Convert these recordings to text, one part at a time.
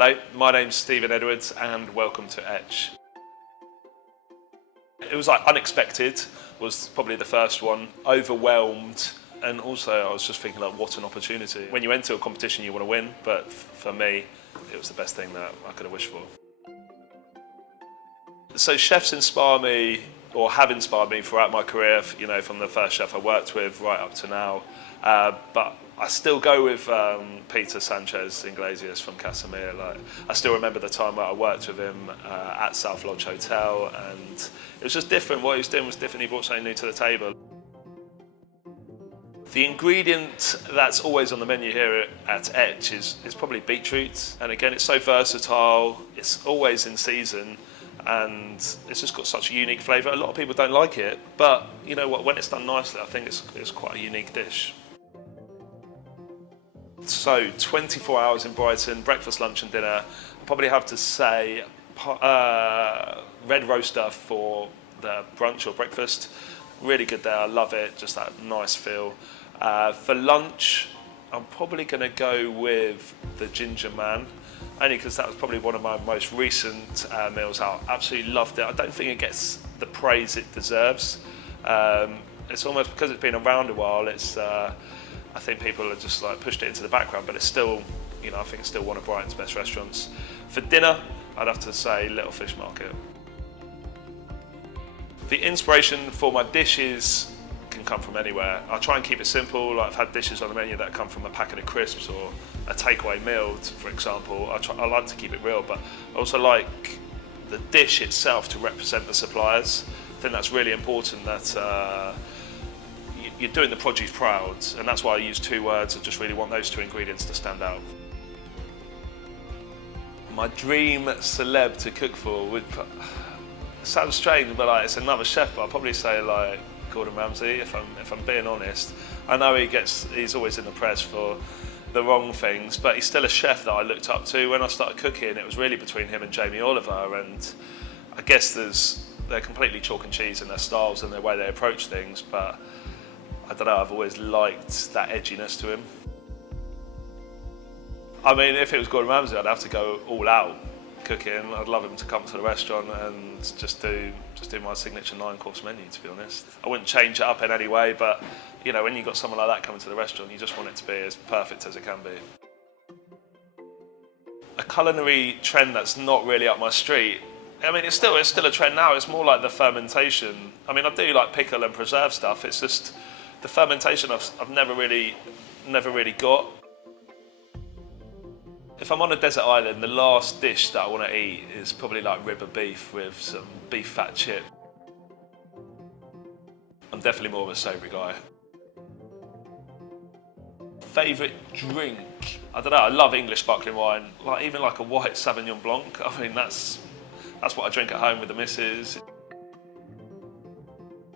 Hello, my name's Stephen Edwards and welcome to Etch. It was like unexpected, was probably the first one, overwhelmed, and also I was just thinking like what an opportunity. When you enter a competition you want to win, but for me it was the best thing that I could have wished for. So chefs inspire me, or have inspired me throughout my career, you know, from the first chef I worked with right up to now. But I still go with Peter Sanchez Iglesias from Casimir. Like, I still remember the time where I worked with him at South Lodge Hotel, and it was just different. What he was doing was different. He brought something new to the table. The ingredient that's always on the menu here at Etch is probably beetroot. And again, it's so versatile. It's always in season. And it's just got such a unique flavour. A lot of people don't like it, but you know what? When it's done nicely, I think it's quite a unique dish. So 24 hours in Brighton, breakfast, lunch and dinner. I probably have to say red roaster for the brunch or breakfast. Really good there, I love it, just that nice feel. For lunch, I'm probably going to go with the Ginger Man, only because that was probably one of my most recent meals out. Absolutely loved it. I don't think it gets the praise it deserves. It's almost because it's been around a while, I think people have just like pushed it into the background, but it's still, you know, I think it's still one of Brighton's best restaurants. For dinner, I'd have to say Little Fish Market. The inspiration for my dishes can come from anywhere. I try and keep it simple. Like I've had dishes on the menu that come from a packet of crisps or a takeaway meal, for example. I like to keep it real, but I also like the dish itself to represent the suppliers. I think that's really important, that you're doing the produce proud, and that's why I use two words. I just really want those two ingredients to stand out. My dream celeb to cook for would, sounds strange, but like it's another chef, but I'd probably say like Gordon Ramsay, if I'm being honest. I know he's always in the press for the wrong things, but he's still a chef that I looked up to. When I started cooking, it was really between him and Jamie Oliver, and I guess they're completely chalk and cheese in their styles and their way they approach things, but I don't know, I've always liked that edginess to him. I mean, if it was Gordon Ramsay, I'd have to go all out cooking. I'd love him to come to the restaurant and just do my signature 9-course menu, to be honest. I wouldn't change it up in any way, but you know, when you've got someone like that coming to the restaurant, you just want it to be as perfect as it can be. A culinary trend that's not really up my street, I mean, it's still a trend now. It's more like the fermentation. I mean, I do like pickle and preserve stuff. It's just the fermentation I've never really got. If I'm on a desert island, the last dish that I want to eat is probably like rib of beef with some beef fat chip. I'm definitely more of a savoury guy. Favourite drink? I don't know, I love English sparkling wine. Like even like a white Sauvignon Blanc. I mean, that's what I drink at home with the missus.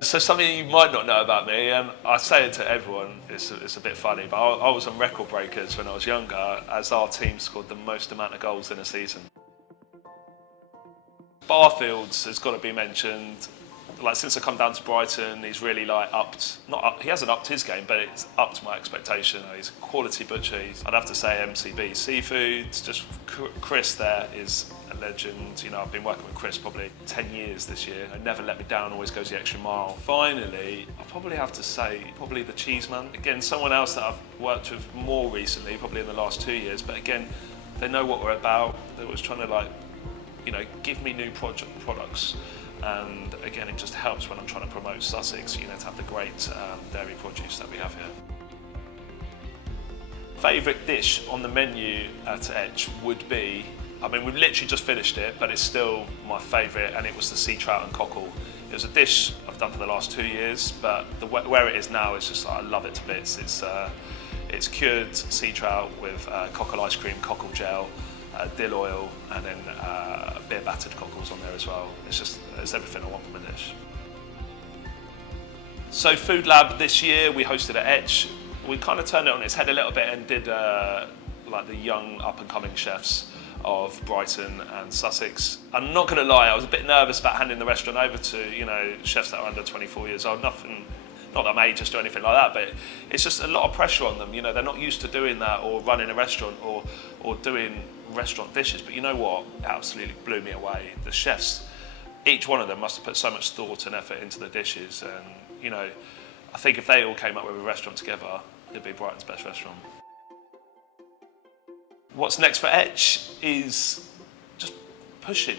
So something you might not know about me, and I say it to everyone, it's a bit funny, but I was on Record Breakers when I was younger, as our team scored the most amount of goals in a season. Barfields has got to be mentioned. Like since I come down to Brighton, he's really like he hasn't upped his game, but it's upped my expectation. He's a quality butcher. I'd have to say MCB Seafoods. Just Chris there is a legend. You know, I've been working with Chris probably 10 years this year. He never let me down, always goes the extra mile. Finally, I'll probably have to say probably the Cheeseman. Again, someone else that I've worked with more recently, probably in the last 2 years, but again, they know what we're about. They're always trying to like, you know, give me new products. And again, it just helps when I'm trying to promote Sussex, you know, to have the great dairy produce that we have here. Favourite dish on the menu at Etch would be, I mean, we've literally just finished it, but it's still my favourite, and it was the sea trout and cockle. It was a dish I've done for the last 2 years, but where it is now is just, I love it to bits. It's cured sea trout with cockle ice cream, cockle gel, dill oil, and then beer battered cockles on there as well. It's everything I want from a dish. So Food Lab this year, we hosted at Etch. We kind of turned it on its head a little bit and did like the young up and coming chefs of Brighton and Sussex. I'm not going to lie, I was a bit nervous about handing the restaurant over to, you know, chefs that are under 24 years old. not that I'm ageist or anything like that, but it's just a lot of pressure on them. You know, they're not used to doing that or running a restaurant or doing restaurant dishes. But you know what? It absolutely blew me away. The chefs, each one of them must have put so much thought and effort into the dishes. And, you know, I think if they all came up with a restaurant together, it'd be Brighton's best restaurant. What's next for Etch is just pushing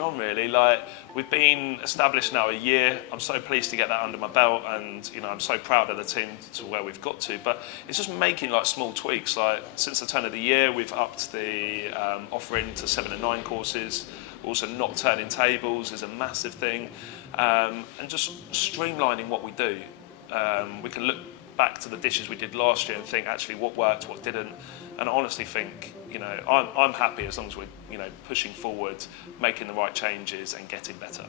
on really. Like, we've been established now a year. I'm so pleased to get that under my belt, and you know, I'm so proud of the team to where we've got to. But it's just making like small tweaks. Like, since the turn of the year, we've upped the offering to 7 and 9 courses. Also, not turning tables is a massive thing, and just streamlining what we do. We can look back to the dishes we did last year and think actually what worked, what didn't, and I honestly think, you know, I'm happy as long as we're, you know, pushing forward, making the right changes and getting better.